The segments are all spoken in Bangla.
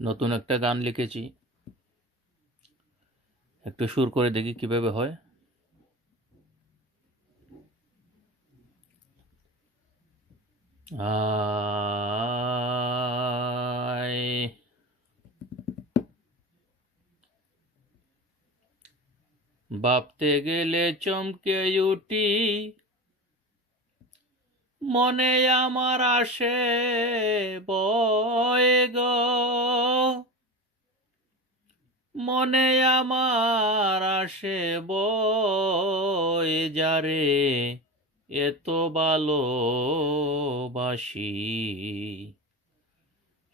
নতুন একটা গান লিখেছি, একটু সুর করে দেখি কিভাবে হয়। আয় ভাবতে গেলে চমকে উঠি, মনে আমার আসে বয় গো, মনে আমার আসে বয় যারে এত ভালোবাসি,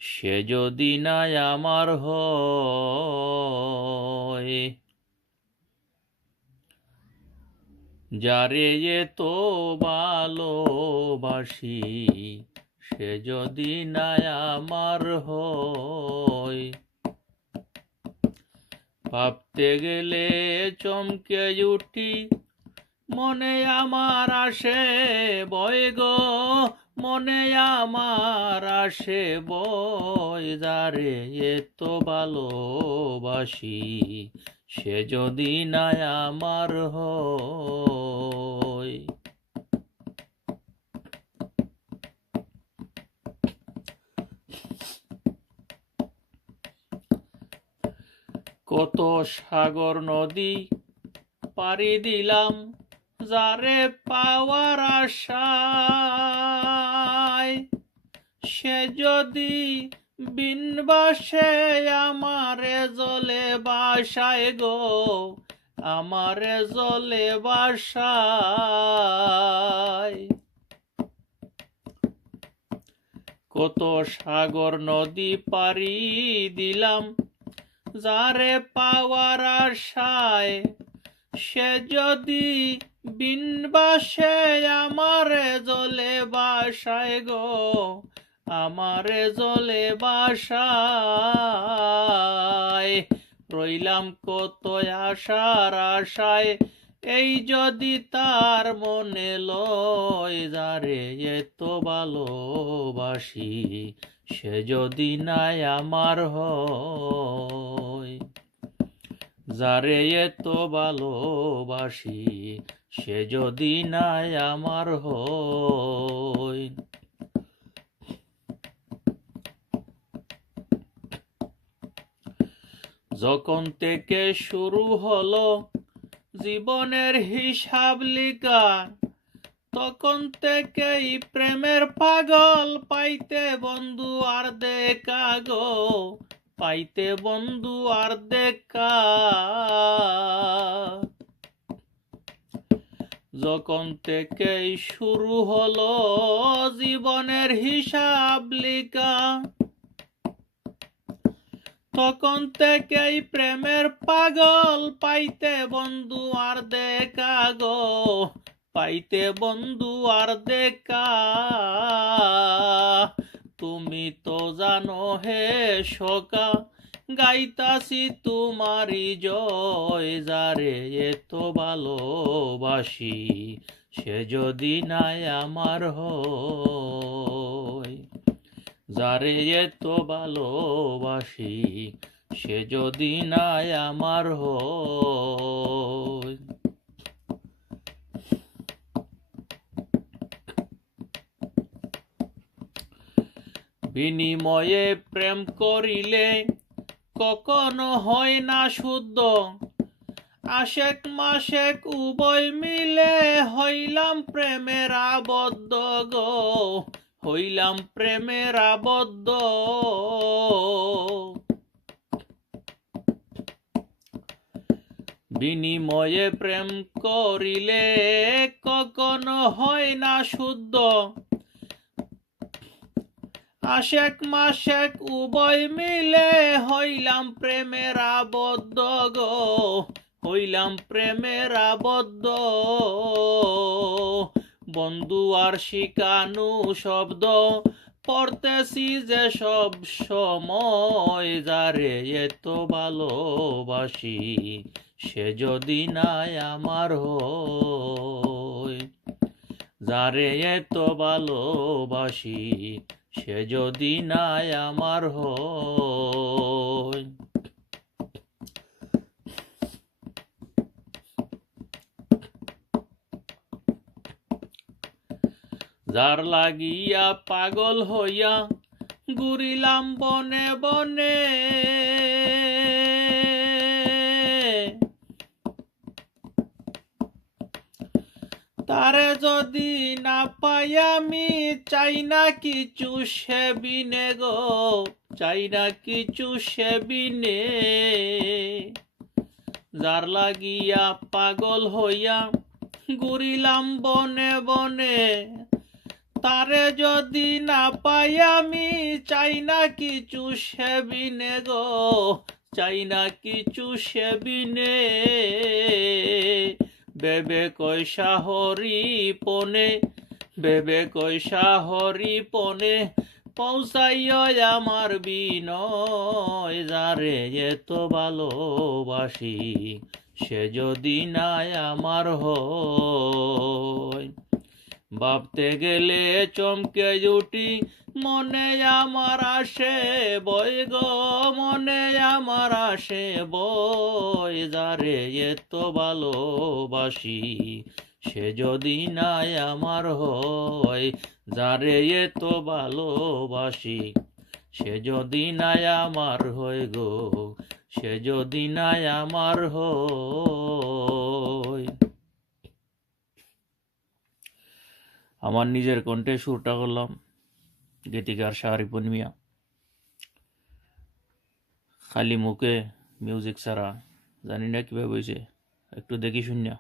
সে যদি নাই আমার হয়। যারে এত ভালোবাসি, সে যদি নাই আমার হয়। ভাবতে গেলে চমকে উঠি, মনে আমার আসে বয় গো, মনে আমার আসে বয় যারে এত ভালোবাসি, সে যদি নাই আমার হয়। কত সাগর নদী পাড়ি দিলাম, যারে পাওয়ার আশায়, সে যদি বিনবাসে আমারে জলে বাসায় গো, আমারে জলে বাসায়। কত সাগর নদী পাড়ি দিলাম, যারে পাওয়ার আশায়, সে যদি বিনবাসে আমারে জলে বাসায় গো, আমারে জলে বাসায়। রইলাম কত আশার আশায়, এই যদি তার মনে লয়, যারে এত ভালোবাসি, সে যদি নাই আমার হয়। যারে এত ভালোবাসি, সে যদি নাই আমার হয়। যখন থেকে শুরু হলো জীবনের হিসাব লিখা, তখন থেকেই প্রেমের পাগল, পাইতে বন্ধু আর দেখা গো, পাইতে বন্ধু আর দেখা। যখন থেকেই শুরু হলো জীবনের হিসাব লিখা, তখন থেকেই প্রেমের পাগল, পাইতে বন্ধু আর দেখা গো, পাইতে বন্ধু আর দেখা। তুমি তো জানো হে সখা, গাইতাছি তোমারি জয়, যারে এত ভালোবাসি, সে যদি নাই আমার হয়। যারে এত ভালোবাসি, সে যদি নাই আমার হয়। বিনিময়ে প্রেম করিলে কখনো হয় না শুদ্ধ, আশেক মাসেক উভয় মিলে হইলাম প্রেমের আবদ্ধ গো, হইলাম প্রেমের আবদ্ধ। বিনিময়ে প্রেম করিলে কখনো হয় না শুদ্ধ, আশেক মাসেক উভয় মিলে হইলাম প্রেমের আবদ্ধ গো, হইলাম প্রেমের আবদ্ধ। বন্ধু আর শিকানু শব্দ পড়তেছি যে সব সময়, যারে এত ভালোবাসি, সে যদি নাই আমার হয়। যারে এত ভালোবাসি সে যদি নাই আমার হয়। যার লাগিয়া পাগল হইয়া ঘুরিলাম বনে বনে, তারে যদি না পাই আমি চাই না কিছু সে বিনে গো, চাই না কিছু সে বিনে। যার লাগিয়া পাগল হইয়া ঘুরিলাম বনে বনে, তারে যদি না পাই আমি চাই না কিছু সে বিনে গো, চাই না কিছু সে বিনে। বেবে কইসা হরি পনে, বেবে কইসা হরি পনে, পৌঁছাইয় আমার বিনয়। যারে এত ভালোবাসি সে যদি নাই আমার হয়। ভাবতে গেলে চমকে উঠি, মনে আমার আসে বই গো, মনে আমার আসে বই। যারে এত ভালোবাসি সে যদি নাই আমার হয়, যারে এত ভালোবাসি সে যদি নাই আমার হয় গো, সে যদি নাই আমার হয়। আমার নিজের কণ্ঠে সুরটা করলাম, গীতিকার শাহরিপুর মিয়া। খালি মুখে মিউজিক ছাড়া জানি না কিভাবে হয়েছে, একটু দেখি শুনিয়া।